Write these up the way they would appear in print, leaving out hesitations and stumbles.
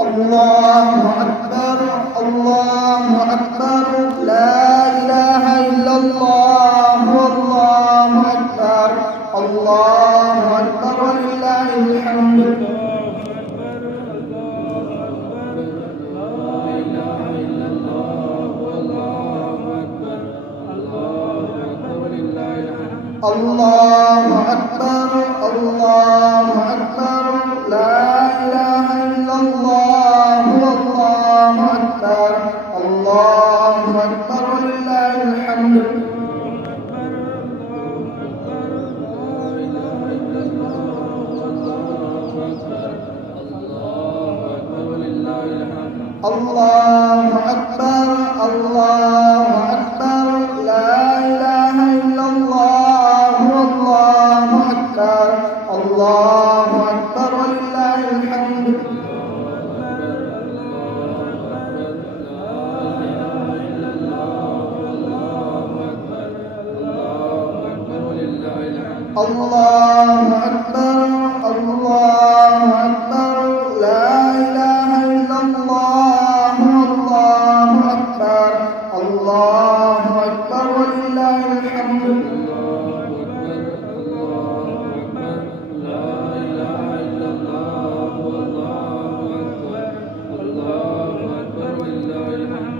الله أكبر الله أكبر لا إله إلا الله والله أكبر الله أكبر ولله الحمد الله أكبر الله أكبر لا إله إلا الله والله أكبر الله أكبر ولله الحمد الله أكبر الله أكبر لا إله إلا الله والله أكبر الله أكبر ولله الحمد الله أكبر الله أكبر لا إله إلا الله والله أكبر الله أكبر ولله الحمد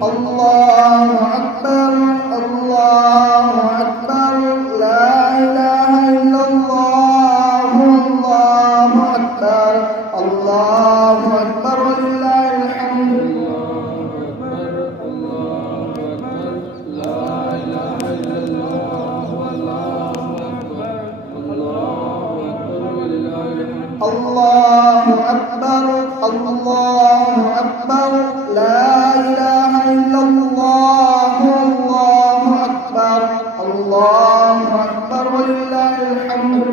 الله أكبر الله أكبر لا إله إلا الله والله أكبر الله أكبر ولله الحمد الله أكبر الله أكبر لا إله إلا الله والله أكبر الله أكبر ولله الحمد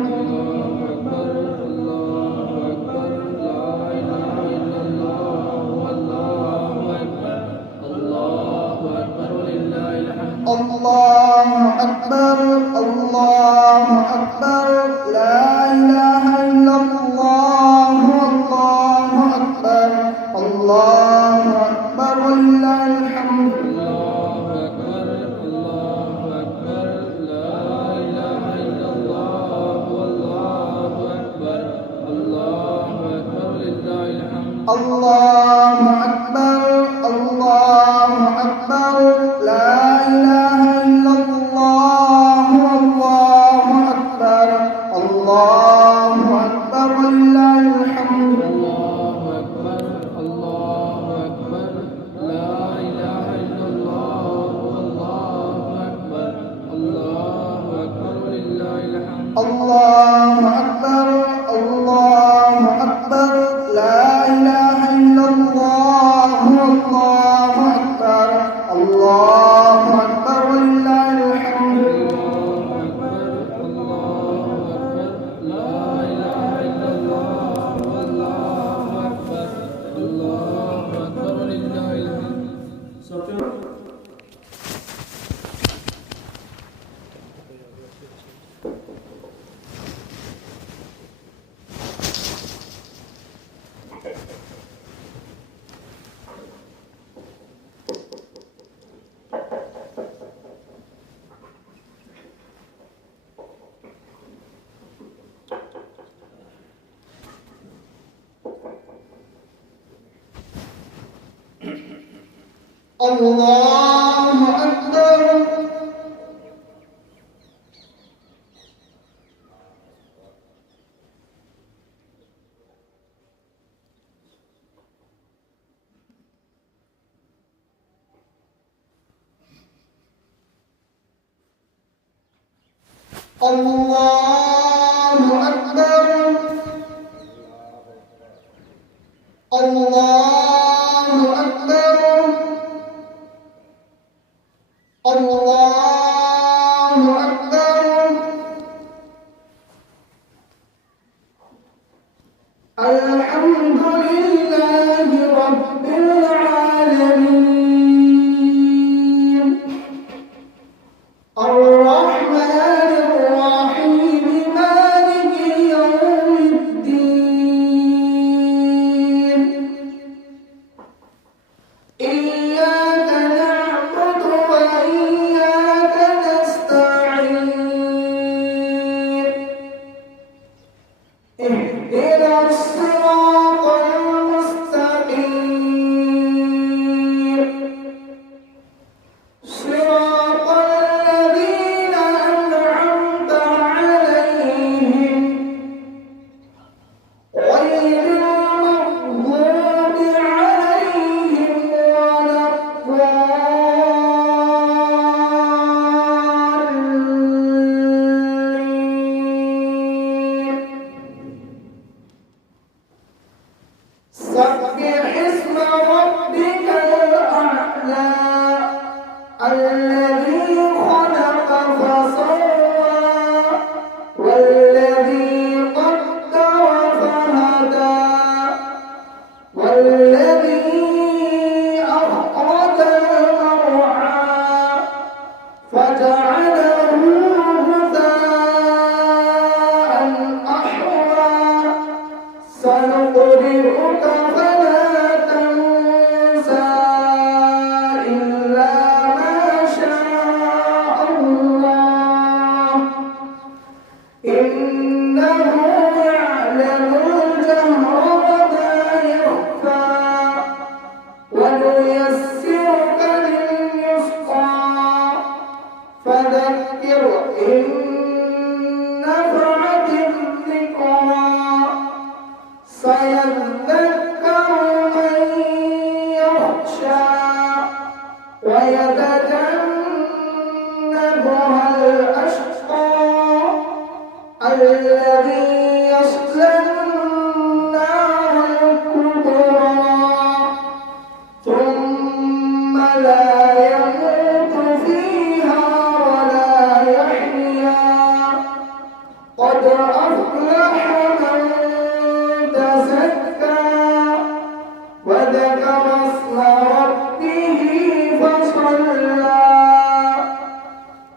الله أكبر الله أكبر لا إله إلا الله والله أكبر الله أكبر ولله الحمد الله أكبر الله أكبر لا إله إلا الله والله أكبر الله أكبر ولله الحمد الله أكبر الله أكبر لا إله إلا الله والله أكبر الله أكبر ولله الحمد الله أكبر الله أكبر الله أكبر الله أكبر الحمد لله رب العالمين الرحمن الرحيم مالك يوم الدين سبح اسم ربك الأعلى الذي خلق فسوى والذي قدر فهدى والذي أخرج المرعى فجعله غثاء أحوى سنقرئك فلا تنسى إلا ما شاء الله إنه يعلم الجهر وما يخفى ونيسرك لليسرى فذكر إن نفعت الذكرى سيذكر من يخشى ويتجنبها الأشقى الذي يصلى النار الكبرى ثم لا يموت فيها ولا يحيا قد أفلح من تزكى وذكر اسم ربه فصلى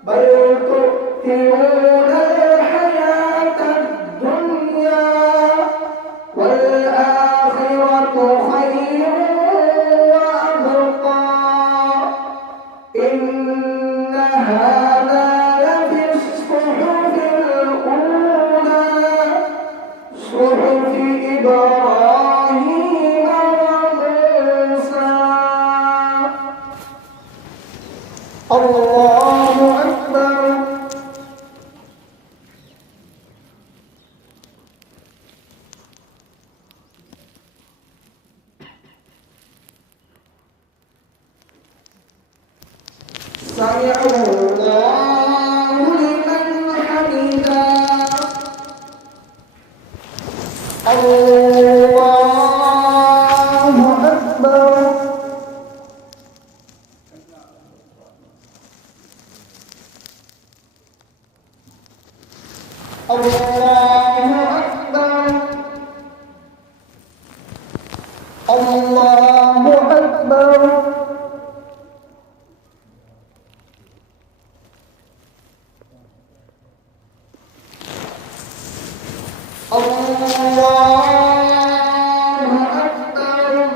بل تؤثرون الحياة الدنيا والآخرة خير وأبقى إن هذا لفي الصحف الأولى صحف إبراهيم وموسى الله أكبر سمع الله لمن حمده الله أكبر الله أكبر الله أكبر الله أكبر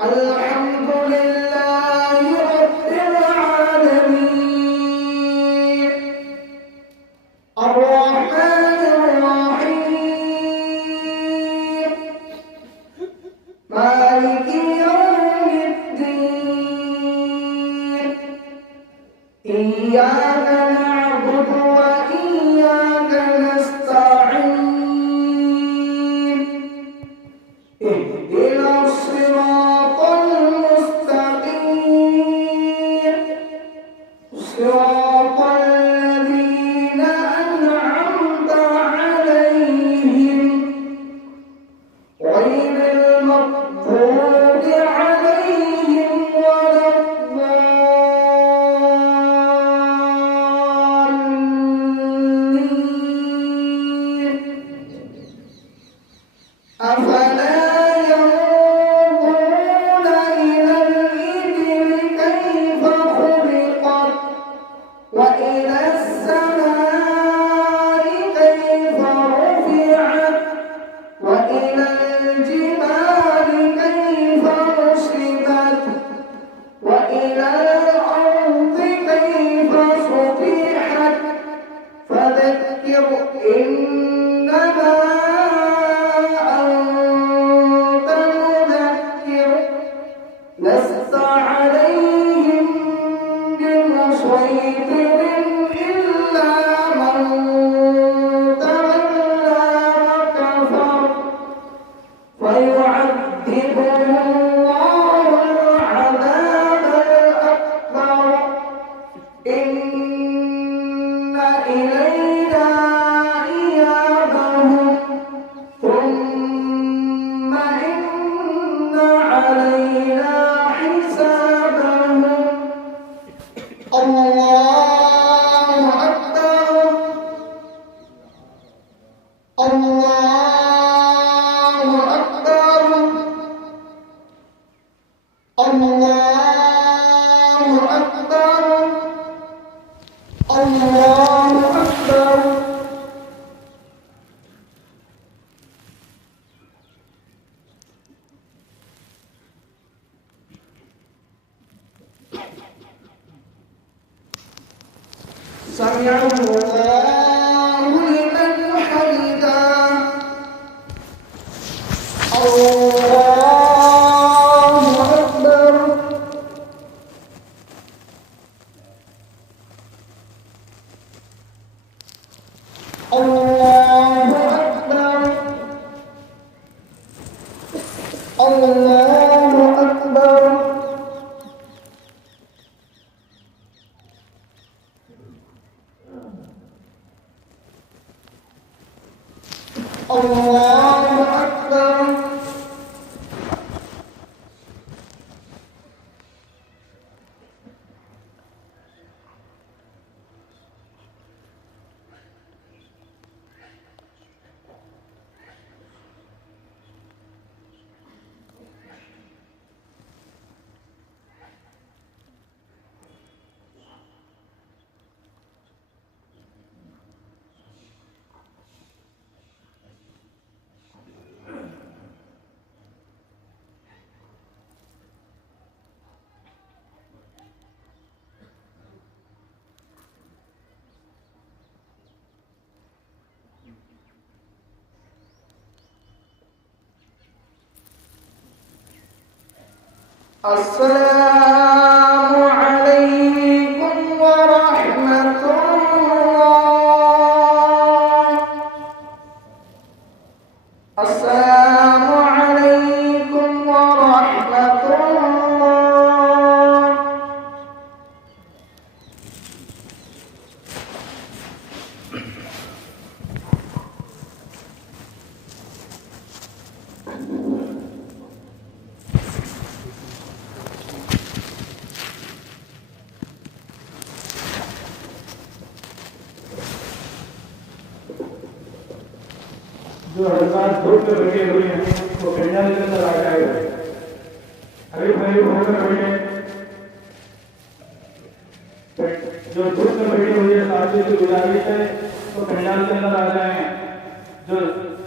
الحمد لله رب العالمين الرحمن الرحيم مالك يوم الدين إياك نعبد وإياك نستعين اهدنا الصراط المستقيم صراط الذين أنعمت عليهم غير المغضوب عليهم ولا الضالين أفلا ينظرون إلى الإبل كيف خلقت وإلى السماء كيف رفعت وإلى الجبال كيف نصبت وإلى الأرض كيف سطحت فذكر إنما أنت مذكر لست عليهم بمسيطر إلا من تولى وكفر فيعذبه الله العذاب الأكبر إن إلينا إيابهم ثم سمع الله لمن حمده الله أكبر الله أكبر الله أكبر الله أكبر السلام عليكم ورحمة الله السلام عليكم ورحمة الله जो हजरत धूप में बैठे हुए हैं वो पंडाल के अंदर आ जाए अभी भाई होकर बैठे जो धूप में बैठे हुए हैं साथी से गुजारिश है वो पंडाल के अंदर आ जाए जो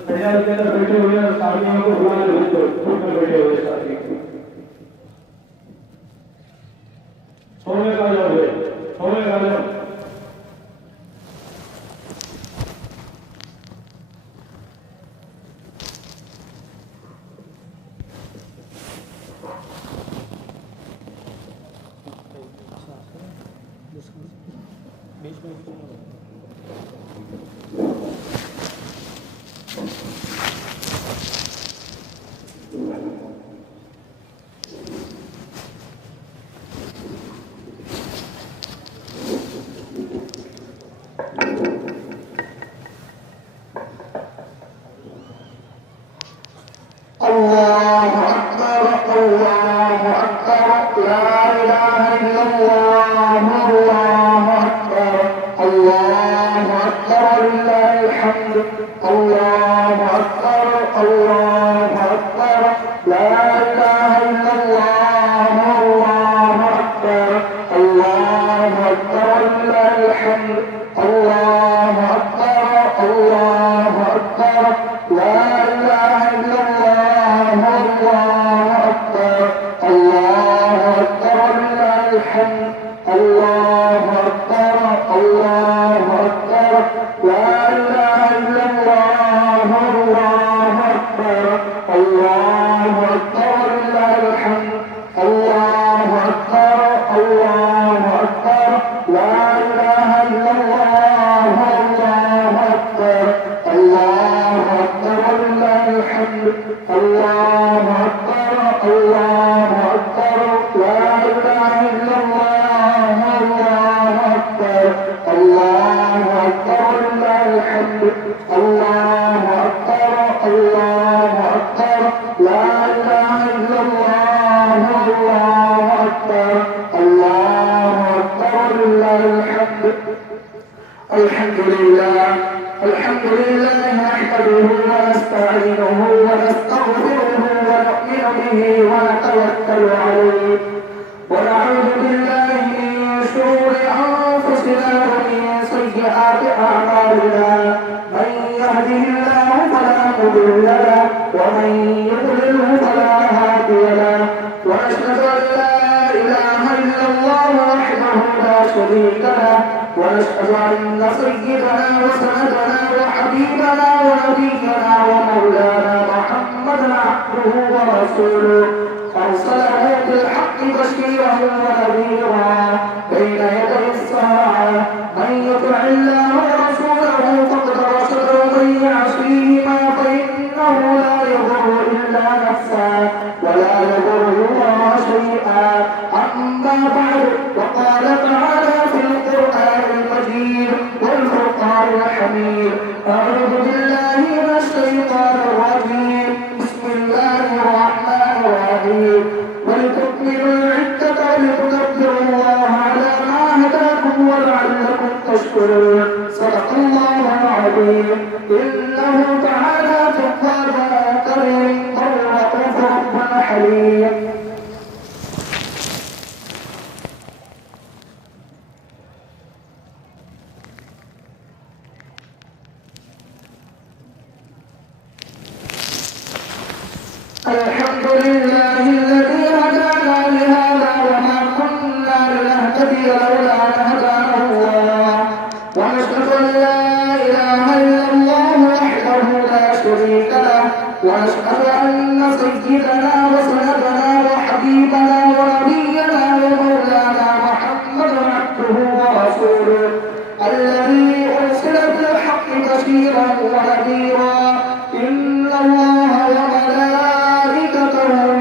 पंडाल के अंदर बैठे हुए हैं साथियों को बुला लो धूप में बैठे हुए साथी सोने का जो है सोने का जो الله أكبر الله أكبر لا إله إلا الله الله أكبر الله أكبر لله الحمد الله أكبر الله أكبر لا إله إلا الله الله أكبر الله أكبر لله الحمد الله أكبر الله أكبر لا إله إلا الله الله أكبر الله أكبر لله الحمد الله أكبر الله أكبر لا إله إلا الله الله أكبر الله أكبر لله الحمد الله أكبر الله أكبر لا إله إلا الله الله أكبر الله أكبر لله الحمد الله أكبر الله أكبر لا إله إلا الله الله أكبر الله أكبر لله الحمد الله أكبر الله أكبر لا إله إلا الله الله أكبر الله أكبر لله الحمد الحمد لله الحمد لله نحمده ونستعينه ونستغفره ونؤمن به ونتوكل عليه ونعوذ بالله من شرور أنفسنا ومن سيئات أعمالنا من يهده الله فلا مضل له ومن يضلله فلا هادي له وأشهد أن لا إله إلا الله وحده لا شريك له ونشهد أن سيدنا وسندنا وحبيبنا ونبينا ومولانا محمدا عبده ورسوله أرسله بالحق بشيرا ونذيرا بين يدي الساعة من يطع الله ورسوله فقد رشد ومن يعصيهما فإنه لا يضر إلا نفسه ولا يضر الله شيئا. أما بعد وقال تعالى في القرآن المجيد والفرقان الحميد أعوذ بالله من الشيطان الرجيم بسم الله الرحمن الرحيم ولتكملوا العدة ولتكبروا الله على ما هداكم ولعلكم تشكرون. صدق الله العظيم. إنه تعالى جواد كريم رؤوف رب حليم. الحمد لله الذي هدانا لهذا وما كنا لنهتدي لولا أن هدانا الله ونشهد أن لا إله إلا الله وحده لا شريك له ونشهد أن سيدنا وسندنا وحبيبنا ونبينا ومولانا محمدا عبده ورسوله الذي أرسل بالحق بشيرا ونذيرا. إن الله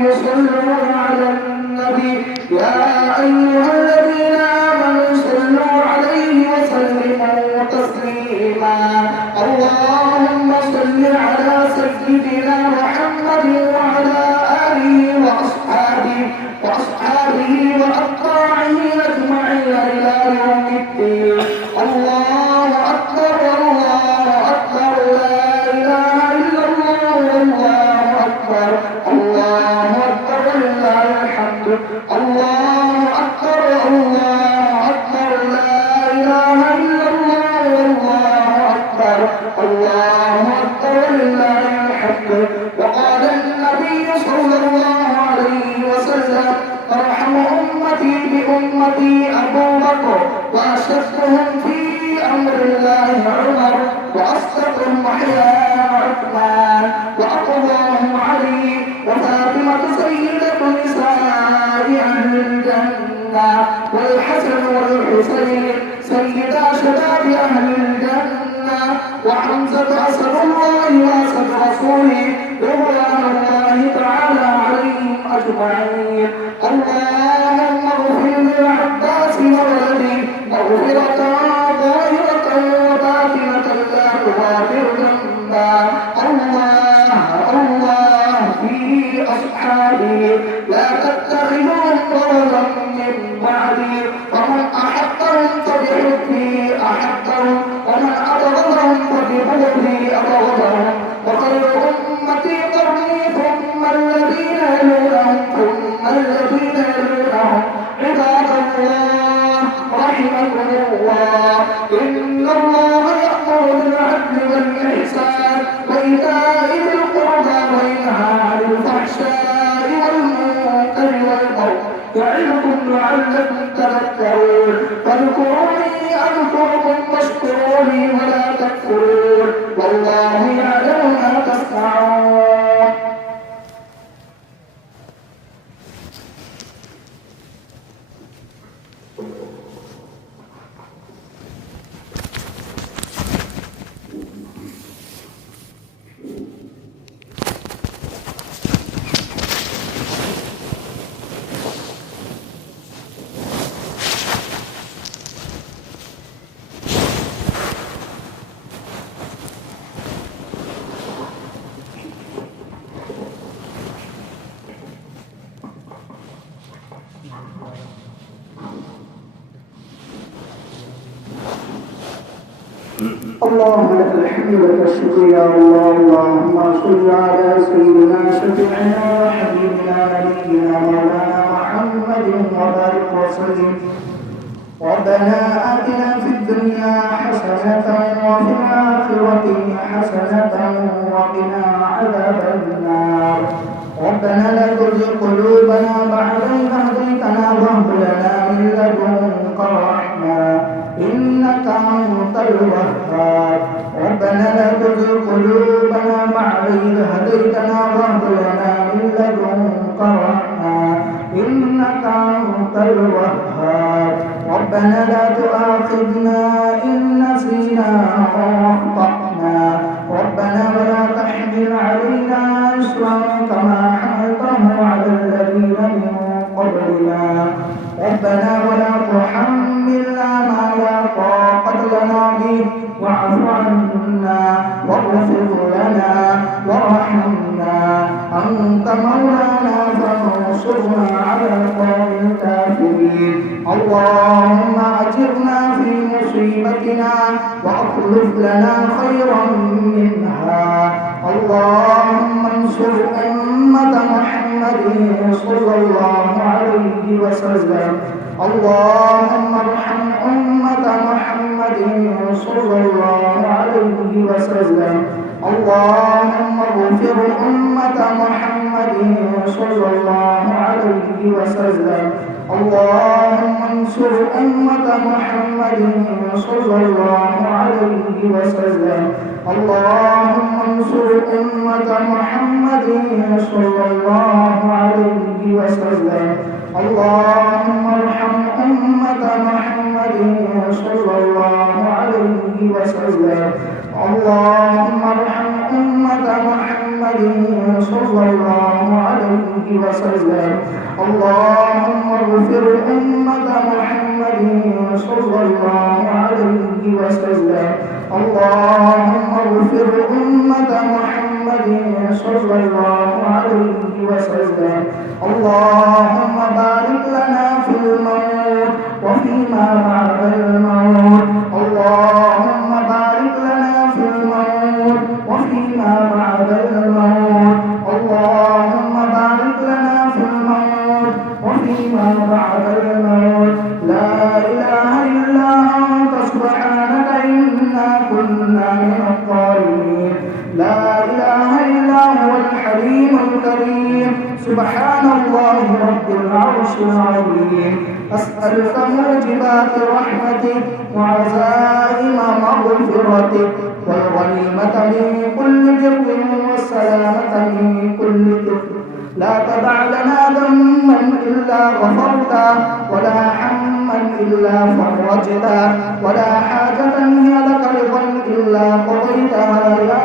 يصلون على النبي يا أيها الذين آمنوا صلوا عليه وسلموا تسليما. اللهم صل على سيدنا محمد وعلى آله وأصحابه وأتباعه أجمعين إلى يوم الدين. الله أكبر الله أكبر لا إله إلا الله والله أكبر الله أكبر لله الحمد. الله أكبر الله أكبر لا إله إلا الله والله أكبر الله أكبر لله الحمد. وقال النبي صلى الله عليه وسلم أرحم أمتي بأمتي أبو بكر وأشدهم في أمر الله عمر وأصدقهم أحياء عثمان وأقواهم علي وفاطمة سيدة نساء أهل الجنة والحسن والحسين سيدا شباب أهل الجنة وحمزة أسد الله وأسد رسوله رضوان الله تعالى عليهم أجمعين. اللهم اغفر للعباس وولده مغفرة ظاهرة وباطنة لا تغادر ذنبا. الله في أصحابي لا تتخذوا قولا من بعدي ومن أحبهم فبحبي أحبهم ومن أبغضهم فببغضي أبغضهم. وخير أمتي قرني ثم الذين يلونهم ثم الذين يلونهم. عباد الله رحمكم الله إن الله يأمر بالعدل والإحسان وإيتاء ذي القربى وينهى عن الفحشاء والمنكر والبغي يعظكم لعلكم تذكرون. فاذكروني أذكركم واشكروني ولا تكفرون والله يعلم ما تصنعون. اللهم لك الحمد ولك الشكر يا الله. اللهم صل على سيدنا شفيعنا وحبيبنا نبينا مولانا محمد وبارك وسلم. ربنا آتنا في الدنيا حسنة وفي الآخرة حسنة وقنا عذاب النار. ربنا لا تزغ قلوبنا بعد إذ هديتنا وهب لنا من لدنك رحمة إنك وهب لنا من لدنك رحمة إنك أنت الوهاب ربنا لا تؤاخذنا إن نسينا أو أخطأنا ربنا ولا تحمل علينا إصرا كما حملته على الذين من قبلنا ربنا ولا تحملنا ما لا طاقة لنا به واعف عنا واغفر لنا وارحمنا أنت مولانا فانصرنا على القوم الكافرين اللهم أجرنا في مصيبتنا وأخلف لنا خيرا منها اللهم انصر أمة محمد صلى الله عليه وسلم اللهم ارحم أمة محمد صلى الله عليه وسلم اللهم اغفر أمة محمد صلى الله عليه وسلم اللهم انصر أمة محمد صلى الله عليه وسلم اللهم انصر أمة محمد صلى الله عليه وسلم اللهم ارحم أمة محمد صلى الله عليه وسلم اللهم ارحم أمة محمد صلى الله عليه وسلم اللهم اغفر أمة محمد صلى الله عليه وسلم اللهم اغفر أمة محمد صلى الله عليه وسلم اللهم بارك لنا في الموت وفيما بعد الموت اللهم بارك لنا في الموت وفيما بعد الموت اللهم بارك لنا في الموت وفيما بعد الموت لا إله إلا أنت سبحانك إنا كنا من الظالمين لا إله إلا هو الحليم الكريم سبحان الله رب العرش العظيم أسألك موجبات رحمتك وعزائم مغفرتك والغنيمة من كل بر والسلامة من كل إثم لا تدع لنا ذنبا إلا غفرته ولا هما إلا فرجته ولا حاجة هي لك رضا إلا قضيتها يا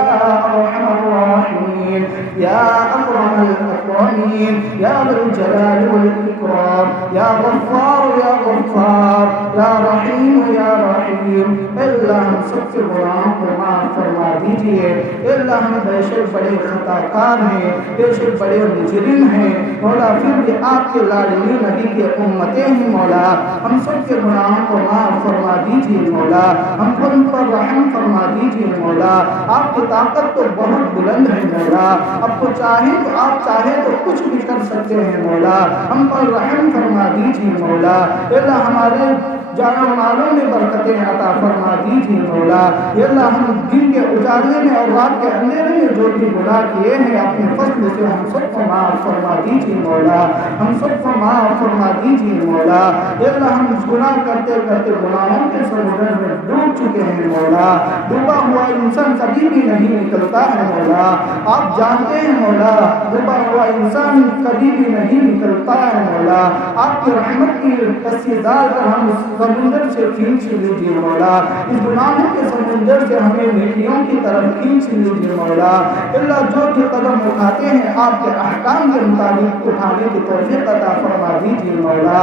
أرحم الراحمين يا أكرم الأكرمين يا ذا الجلال والإكرام يا غفار يا غفار يا رحيم يا رحيم إلا हम सबके गुनाहों को माफ फरमा दीजिए इल्ला हम बेशक बड़े खताकार हैं बेशक बड़े मुजरिम हैं मौला फिर भी आपके लाडली नबी के उम्मतें हैं मौला हम सबके गुनाहों को माफ फरमा दीजिए मौला हम पर रहम फरमा दीजिए मौला आपकी ताकत तो बहुत बुलंद है मौला आपको चाहे तो आप चाहे तो कुछ भी कर सकते हैं मौला हम पर रहम फरमा दीजिए मौला अल्लाह हमारे जानो मालों में बरकतें अता फरमा दीजिए मौला अल्लाह हम दिन के उजाले में और रात के अंधेरे में जो भी गुनाह किए हैं अपने फजल से हम सबको माफ फरमा दीजिए मौला हम सबको माफ फरमा दीजिए मौला अल्लाह हम गुनाह करते करते गुनाहों के समुद्र में डूब चुके हैं मौला डूबा हुआ इंसान कभी भी नहीं निकलता है मौला आप जानते हैं मौला डूबा हुआ इंसान कभी भी नहीं निकलता है मौला आपकी रहमत की रस्सी डालकर हम समुद्र से खींच लीजिए मौला इस गुनाहों के समुद्र से हमें नेकियों की तरफ खींच लीजिए मौला अल्लाह जो भी कदम उठाते हैं आपके अहकाम के मुताबिक उठाने की तौफीक अता फरमा दीजिए मौला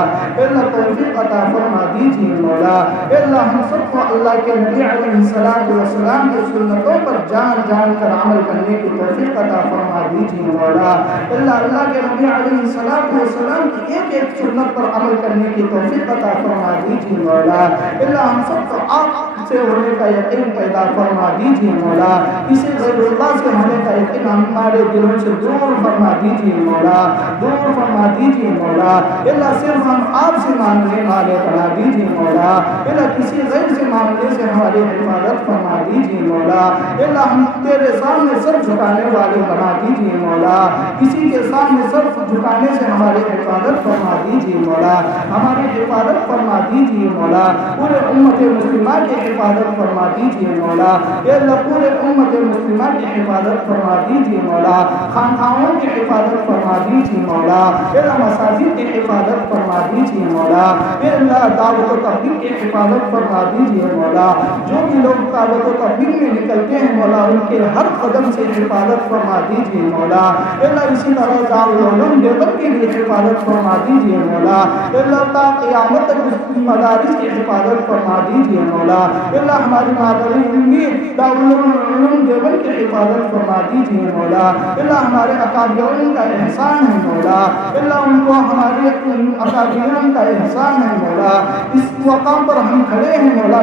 अल्लाह तौफीक अता फरमा दीजिए मौला अल्लाह हम सबको अल्लाह के नबी अलैहिस्सलातु वस्सलाम की सुन्नतों पर जान जान कर अमल करने की तौफीक अता फरमा दीजिए मौला अल्लाह के नबी अलैहिस्सलातु वस्सलाम की एक एक सुन्नत पर अमल करने की तौफीक अता फरमा दीजिए मौला अल्लाह हम सबको आपसे होने का यकीन पैदा फरमा दीजिए मौला इसे गैरुल्लाह से होने का यकीन हमारे दिलों से दूर फरमा दीजिए मौला दूर फरमा दीजिए मौला अल्लाह सिर्फ हम आपसे मांगने वाले बना दीजिए मौला अल्लाह किसी गैर से मांगने से हमारी हिफाजत फरमा दीजिए मौला अल्लाह हम तेरे सामने सर झुकाने वाले बना दीजिए मौला किसी के सामने सर झुकाने से हमारी हिफाजत फरमा दीजिए मौला हमारी हिफाजत फरमा दीजिए मौला पूरे उम्मत मुस्लिमा के حفاظت فرما دیجیے مولا، اے اللہ پورے امت مسلمہ کی حفاظت فرما دیجیے مولا، خانقاہوں کی حفاظت فرما دیجیے مولا، اے اللہ مساجد کی حفاظت فرما دیجیے مولا، اے اللہ دعوت و تبلیغ کی حفاظت فرما دیجیے مولا، جو بھی لوگ دعوت و تبلیغ میں نکلتے ہیں مولا ان کے ہر قدم سے حفاظت فرما دیجیے مولا، اے اللہ اسی طرح دارالعلوم دیوبند کی بھی حفاظت فرما دیجیے مولا، اے اللہ تا قیامت تک اس مدارس کی حفاظت فرما دیجیے مولا، اے اللہ ہماری مادری علمی دارالعلوم دیوبند کی حفاظت فرما دیجیے مولا، اے اللہ ہمارے اکابرین کا احسان ہے مولا، اے اللہ ان کو ہمارے اکابرین کا احسان ہے مولا، اس مقام پر ہم کھڑے ہیں مولا،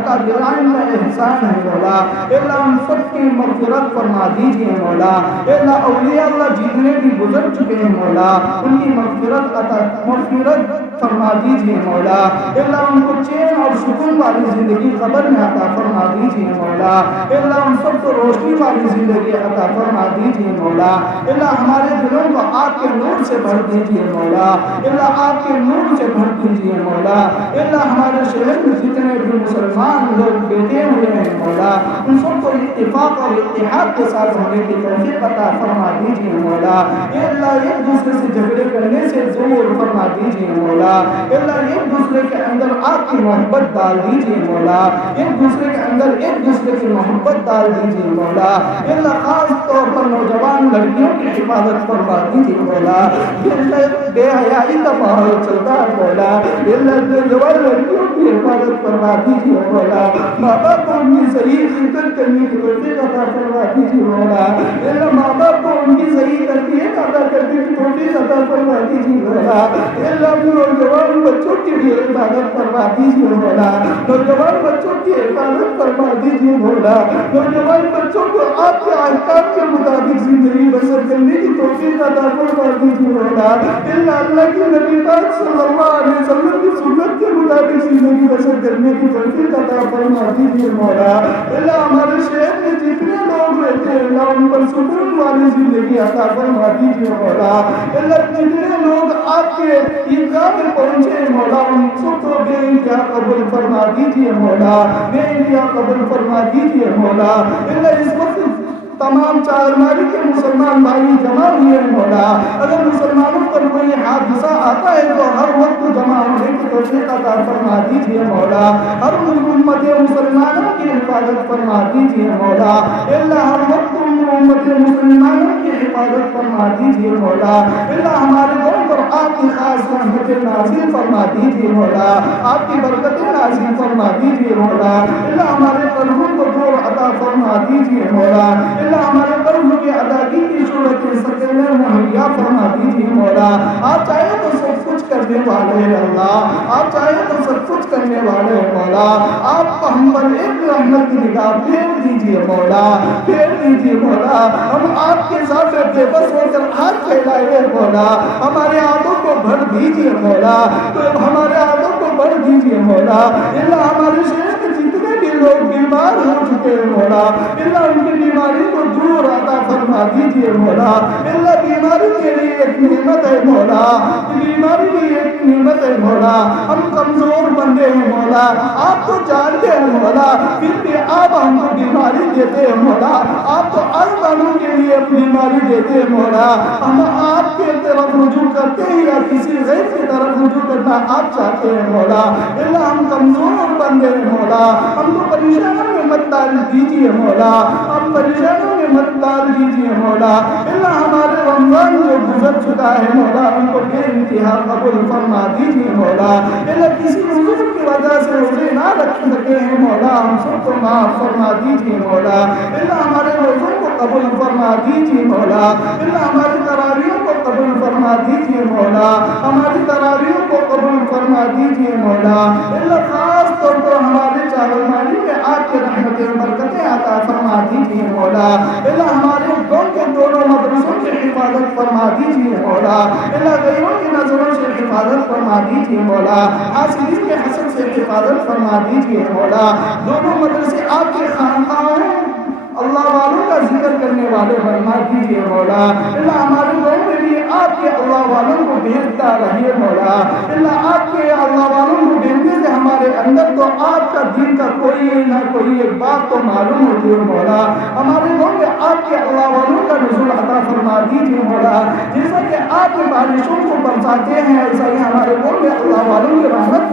اکابرین کا احسان ہے مولا، اے اللہ ان سب کی مغفرت فرما دیجیے مولا، اے اللہ اولیاء اللہ جتنے بھی گزر چکے ہیں مولا ان کی مغفرت فرما دیجیے مولا، اے اللہ ان کو چین اور سکون والی زندگی قبر میں عطا فرما دیجیے مولا، اے اللہ ان سب کو روشنی والی زندگی عطا فرما دیجیے مولا، اے اللہ ہمارے دلوں کو آپ کے نور سے بھر دیجیے مولا، اے اللہ آپ کے نور سے بھر دیجیے مولا، اے اللہ ہمارے شہر میں جتنے بھی مسلمان لوگ بیٹھے ہوئے ہیں مولا ان سب کو اتفاق اور اتحاد کے ساتھ ہونے کی توفیق عطا فرما دیجیے مولا، اے اللہ ایک دوسرے سے جھگڑے کرنے سے دور فرما دیجیے مولا، اے اللہ ایک دوسرے کے اندر آپ کی محبت ڈال دیجیے مولا، ایک دوسرے کے اندر ایک دوسرے کی محبت ڈال دیجیے مولا، اے اللہ خاص طور پر نوجوان لڑکیوں کی حفاظت فرما دیجیے مولا، اے اللہ بے حیائی کا ماحول چلتا ہے مولا، اے اللہ نوجوان لڑکیوں کی حفاظت فرما دیجیے مولا، ماں باپ کو ان کی صحیح خدمت کرنے کی توفیق عطا فرما دیجیے مولا، اے اللہ ماں باپ کو ان کی صحیح تربیت عطا کرنے کی توفیق عطا فرما دیجیے مولا، اے اللہ نوجوان بچوں کی بھی حفاظت فرما دیجیے مولا، نوجوان بچوں کی حفاظت فرما دیجیے مولا، نوجوان بچوں کو آپ کے احکام کے مطابق زندگی بسر کرنے کی توفیق عطا فرما دیجیے مولا، اے اللہ کے نبی پاک صلی اللہ علیہ وسلم کی سنت کے مطابق زندگی بسر کرنے کی توفیق عطا فرما دیجیے مولا، اے اللہ ہمارے شہر میں جتنے لوگ رہتے ہیں اللہ ان پر سکون والی زندگی عطا فرما دیجیے مولا، اے اللہ جتنے لوگ آپ کے عیدگاہ میں پہنچے ہیں مولا ان سب کو بے انتہا قبول فرما دیجیے مولا، بے انتہا قبول فرما دیجیے مولا، اے اللہ اس وقت تمام چارماری کے مسلمان بھائی جمع ہوئے ہیں مولا، اگر مسلمانوں پر کوئی حادثہ آتا ہے تو ہر وقت جمع ہونے کی توفیق عطا فرما دیجیے مولا، ہر امت مسلمانوں کی حفاظت فرما دیجیے مولا، اے اللہ ہر وقت امت مسلمانوں کی حفاظت فرما دیجیے مولا، اے اللہ ہمارے دور پر آپ کی خاص رحمتیں نازل فرما دیجیے مولا، آپ کی برکتیں نازل فرما دیجیے مولا، اے اللہ ہمارے قلبوں کو دور عطا فرما دیجیے مولا، اللہ ہمارے قرض کی ادائیگی کی صورت سکینہ مہیا فرما دیجیے مولا، آپ چاہے تو سب کچھ کرنے والے ہیں اللہ، آپ چاہے تو سب کچھ کرنے والے ہیں مولا، آپ ہم پر ایک رحمت کی نگاہ پھیر دیجیے مولا، پھیر دیجیے مولا، ہم آپ کے ساتھ بے بس ہو کر ہاتھ پھیلائے مولا، ہمارے ہاتھوں کو بھر دیجیے مولا، تو ہمارے ہاتھوں کو بھر دیجیے مولا، اللہ ہمارے شہر میں جتنے بھی لوگ بیمار ہو چکے ہیں مولا، اللہ ان کی بیماری کو دور عطا فرما دیجیے مولا، اللہ بیماری کے لیے ایک نعمت ہے مولا، بیماری بھی ایک نعمت ہے مولا، ہم کمزور بندے ہیں مولا، آپ تو جانتے ہیں مولا، پھر بھی آپ ہم کو بیماری دیتے ہیں مولا، آپ تو اربانوں کے لیے بیماری دیتے ہیں مولا، ہم آپ کے طرف رجوع کرتے ہیں یا کسی غیر کی طرف رجوع کرنا آپ چاہتے ہیں مولا، اللہ ہم کمزور بندے ہیں مولا، ہم کو پریشانوں میں مت ڈال دیجیے مولا، ہم پریشانوں میں مت ڈال دیجیے مولا، اللہ ہمارے رمضان جو گزر چکا ہے مولا ان کو بے انتہا قبول فرما دیجیے مولا، اللہ کسی عذر کی وجہ سے روزے نہ رکھ سکے ہیں مولا ہم سب کو معاف فرما دیجیے مولا، اللہ ہمارے روزوں کو قبول فرما دیجیے مولا، اللہ ہماری تراویحوں کو قبول فرما دیجیے مولا، ہماری تراویحوں کو قبول فرما دیجیے مولا، اللہ خاص طور پر ہمارے چاول مانی میں آپ کے رحمتیں برکتیں عطا فرما دیجیے مولا، اللہ ہمارے گاؤں کے دونوں مدرسوں کی حفاظت فرما دیجیے مولا، اللہ غیروں کی نظروں سے حفاظت فرما دیجیے مولا، حاسدین کے حسد سے حفاظت فرما دیجیے مولا، دونوں مدرسے آپ کے خانقاہوں اللہ والوں کا ذکر کرنے والے فرما دیجیے مولا، اللہ ہمارے گاؤں میں بھی آپ کے اللہ والوں کو بھیجتا رہیے مولا، اللہ آپ کے اللہ والوں کو بھیجنے سے ہم ہمارے اندر تو آپ کا دین کا کوئی نہ کوئی ایک بات تو معلوم ہوتی ہے مولا. ہمارے گھروں میں آپ کے اللہ والوں کا نزول عطا فرما دیجیے مولا. جیسا کہ آپ کے بارشوں کو برساتے ہیں ایسا ہی ہمارے گھروں میں اللہ والوں کی رحمتیں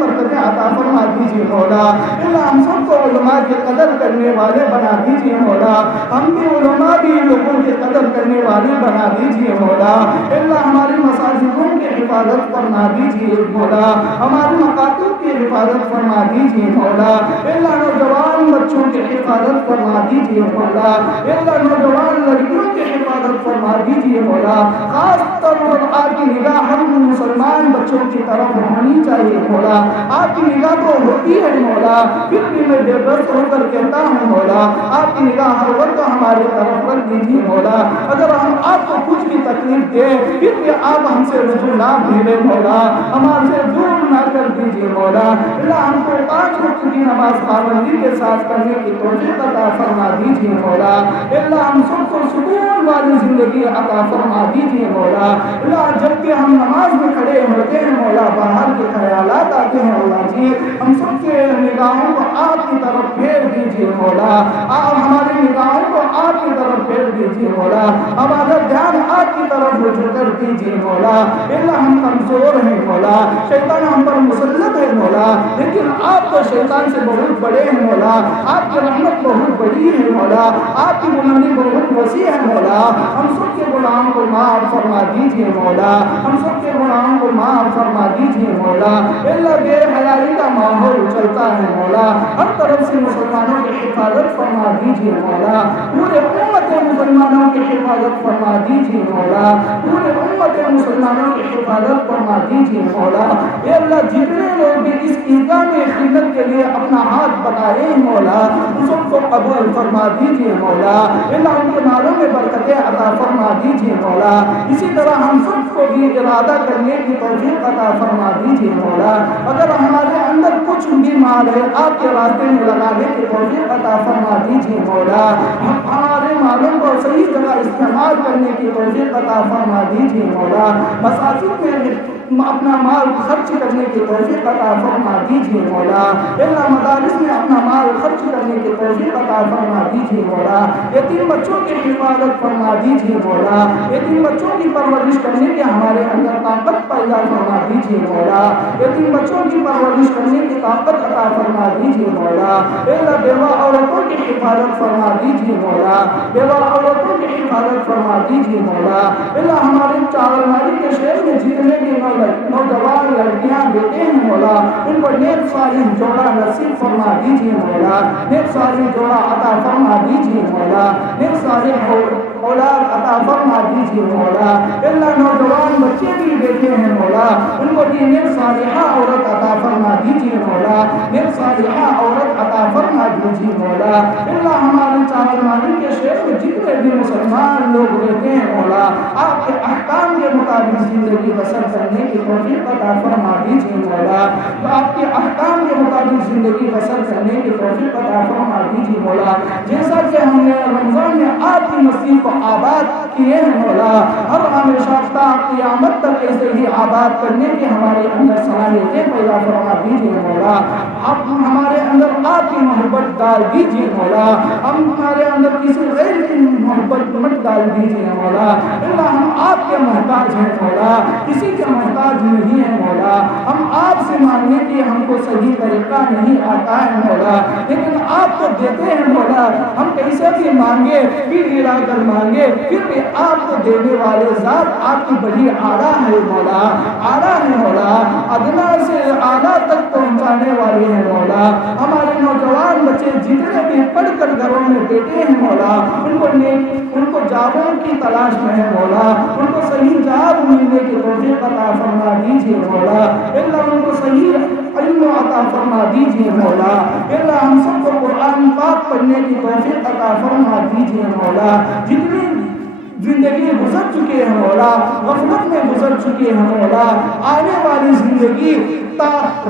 برکتیں عطا فرما دیجیے مولا. اللہ ہم سب کو علماء کی قدر کرنے والے بنا دیجیے مولا. ہم بھی علماء بھی لوگوں کی قدر کرنے والے بنا دیجیے مولا. اللہ ہماری مساجدوں کی حفاظت فرما دیجیے مولا. ہماری مکاتب کی حفاظت فرما دیجیے مولا. اللہ نوجوان بچوں کی حفاظت فرما دیجیے مولا. اللہ نوجوان لڑکیوں کی حفاظت فرما دیجیے مولا. خاص طور پر آپ کی نگاہ ہم مسلمان بچوں کی طرف ہونی چاہیے مولا. آپ کی نگاہ تو ہوتی ہے مولا, پھر بھی میں بے بس ہو کر کہتا ہوں مولا, آپ کی نگاہ ہر وقت ہماری طرف رکھ دیجیے مولا. اگر ہم آپ کو کچھ بھی تکلیف دیں پھر بھی آپ ہم سے رجوع نہ بھیڑے مولا, ہمارے سے دور نہ کر دیجیے مولا. اللہ ہم کو 5 وقت کی نماز پابندی کے ساتھ کرنے کی توفیق عطا فرما دیجیے مولا. اللہ ہم سب کو سکون والی زندگی عطا فرما دیجیے مولا. اللہ جب کہ ہم نماز میں کھڑے ہوتے ہیں مولا باہر کے خیالات آتے ہیں اللہ جی, ہم سب کے نگاہوں کو آپ کی طرف پھیر دیجیے مولا. آپ ہماری نگاہوں کو آپ کی طرف پھیر دیجیے مولا. ہمارا دھیان آپ کی طرف رجوع کر دیجیے مولا. اللہ ہم کمزور ہیں مولا, شیطان ہم پر مسلط ہے مولا, لیکن آپ تو شیطان سے بہت بڑے ہیں مولا. آپ کی رحمت بہت بڑی ہے مولا, آپ کی بلندی بہت وسیع ہے مولا. ہم سب کے گناہوں کو معاف فرما دیجیے مولا. ہم سب کے گناہوں کو معاف فرما دیجیے مولا. اللہ بے حیائی کا ماحول چلتا ہے مولا, ہر طرف سے مسلمانوں کی حفاظت فرما دیجیے مولا. پورے امت مسلمانوں کی حفاظت فرما دیجیے مولا. پورے امت مسلمانوں کی حفاظت فرما دیجیے مولا. اے اللہ جتنے لوگ بھی اس عیدگاہ میں خدمت کے لیے اپنا ہاتھ بڑھائے مولا, ان سب کو قبول فرما دیجیے مولا. اللہ ان کے مالوں میں برکتیں عطا فرما دیجیے مولا. اسی طرح ہم سب کو بھی ارادہ کرنے کی توفیق عطا فرما دیجیے مولا. اگر ہمارے اندر کچھ بھی مال ہے آپ کے راستے میں لگانے کی توفیق عطا فرما دیجیے مولا. ہمارے مالوں کو صحیح جگہ استعمال کرنے کی توفیق عطا فرما دیجیے مولا. مساجد میں اپنا مال خرچ کرنے کی توفیق عطا فرما دیجیے مولا. اللہ مدارس میں اپنا مال خرچ کرنے کی توفیق عطا فرما دیجیے مولا. یتیم بچوں کی حفاظت فرما دیجیے مولا. یتیم بچوں کی پرورش کرنے کے ہمارے اندر طاقت پیدا فرما دیجیے مولا. یتیم بچوں کی پرورش کرنے کی طاقت عطا فرما دیجیے مولا. اللہ بیوہ عورتوں کی حفاظت فرما دیجیے مولا. بیوہ عورتوں کی حفاظت فرما دیجیے مولا. اللہ ہمارے چاول ماری کے شہر میں جتنے بھی نوجوان لڑکیاں بیٹے ہیں مولا, ان کو نیک صالح جوڑا نصیب فرما دیجیے مولا. نیک صالح جوڑا عطا فرما دیجیے مولا. نیک صالح اولاد عطا فرما دیجیے مولا. اللہ نوجوان بچے بھی بیٹے ہیں مولا, ان کو بھی نیک صالحہ عورت عطا فرما دیجیے مولا. نیک صالحہ عورت عطا فرما دیجیے مولا. اللہ ہمارے چاول ماری کے شہر میں جتنے بھی مسلمان لوگ رہتے ہیں مولا, آپ کے احکام کے مطابق زندگی بسر کرنے کی توفیق عطا فرما دیجیے مولا. آپ کے احکام کے مطابق زندگی بسر کرنے کی توفیق عطا فرما دیجیے مولا. جیسا کہ ہم نے رمضان میں آپ کی مسجد کو آباد کیے ہیں مولا, ہر ہمیشہ تا قیامت تک ایسے ہی آباد کرنے کی ہمارے اندر صلاحیتیں پیدا فرما دیجیے مولا. آپ ہمارے اندر آپ کی محبت ڈال دیجیے مولا. ہم ہمارے اندر کسی غیر کی محبت مت ڈال دیجیے مولا. اللہ ہم آپ کے محتاج ہیں مولا, کسی کے محتاج نہیں ہے مولا. ہم آپ سے مانگنے کی ہم کو صحیح طریقہ نہیں آتا ہے مولا, لیکن آپ تو دیتے ہیں مولا. ہم کیسے بھی مانگے پھر گرا کر مانگے پھر بھی آپ کو دینے والے ذات آپ کی بڑی اعلیٰ ہے مولا. اعلیٰ ہے مولا, ادنا سے اعلیٰ تک پہنچانے والی ہے مولا. ہمارے نوجوان بچے جتنے بھی پڑھ کر گھروں میں بیٹھے ہیں مولا, ان کو جابوں کی تلاش میں ہے مولا. ان کو صحیح جاب ملنے کی توفیق عطا فرما دیجیے مولا. اللہ ان کو صحیح علم عطا فرما دیجیے مولا. اللہ ہم سب کو قرآن پاک پڑھنے کی توفیق عطا فرما دیجیے مولا. جتنی زندگی گزر چکے ہیں مولا, غفلت میں گزر چکے ہیں مولا, آنے والی زندگی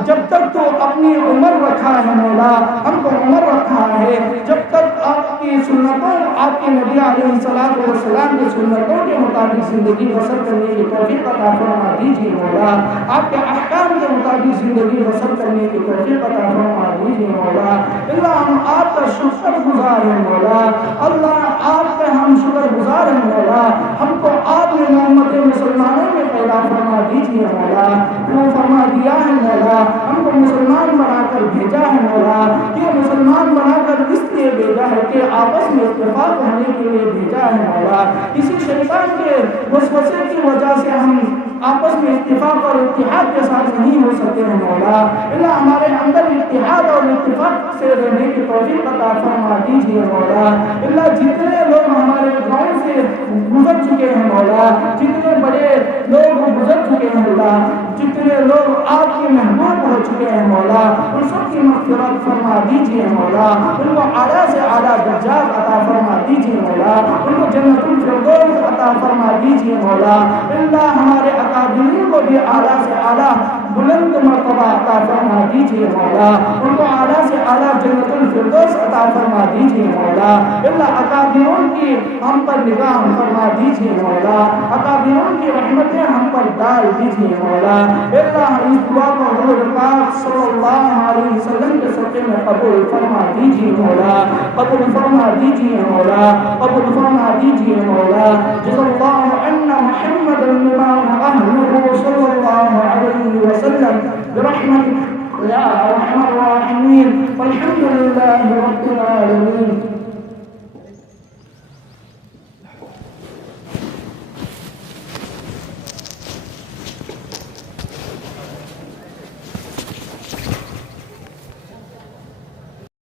جب تک تو اپنی عمر رکھا ہے مولا, ہم کو عمر رکھا ہے, جب تک آپ کی کی سنتوں آپ کے نبی علیہ السلام کی سنتوں کے مطابق زندگی بسر کرنے کی توفیق عطا فرما دیجیے مولا، آپ کے احکام کے مطابق زندگی بسر کرنے کی توفیق عطا فرما دیجیے مولا۔ اللہ ہم آپ کا شکر گزار ہیں مولا، اللہ آپ کا ہم شکر گزار ہیں مولا، ہم کو آپ نے محمد مسلمانوں میں پیدا فرما دیجیے مولا، وہ فرما دیا ہے مولا، ہم کو مسلمان بنا کر بھیجا ہے مولا، یہ مسلمان بنا کر اس لیے بھیجا ہے کہ آپس میں اتفاق ہونے کے لیے بھیجا ہے مولا، کسی شیطان کے وسوسے کی وجہ سے ہم آپس میں اتفاق اور اتحاد کے ساتھ نہیں ہو سکتے ہیں مولا، اللہ ہمارے اندر اتحاد اور اتفاق سے رہنے کی توفیق عطا فرما دیجیے مولا۔ اللہ جتنے لوگ ہمارے گاؤں سے گزر چکے ہیں مولا، جتنے بڑے لوگ گزر چکے ہیں مولا، جتنے لوگ آپ کے مہمان ہو چکے ہیں مولا، ان سب کی مغفرت فرما دیجیے مولا، ان کو اعلیٰ سے اعلیٰ درجات عطا فرما دیجیے مولا، ان کو جنت الفردوس عطا فرما دیجیے مولا۔ اللہ ہمارے اکابرین کو بھی اعلیٰ سے اعلیٰ بلند مرتبہ عطا فرما دیجیے مولا، ان کو اعلیٰ سے اعلیٰ جنت الفردوس عطا فرما دیجیے مولا۔ اللہ اکابرین کی ہم پر نگاہ فرما دیجیے مولا، اکابرین کی رحمتیں ہم پر ڈال دیجیے مولا۔ اللہ اس دعا کو حضور پاک صلی اللہ علیہ وسلم کے صدقے میں قبول فرما دیجیے مولا، قبول فرما دیجیے مولا، قبول فرما دیجیے مولا۔ جزا اللہ عنا محمد الامام اہلہ صلی اللہ علیہ وسلم برحمتک یا ارحم الراحمین، والحمد للہ رب العالمین۔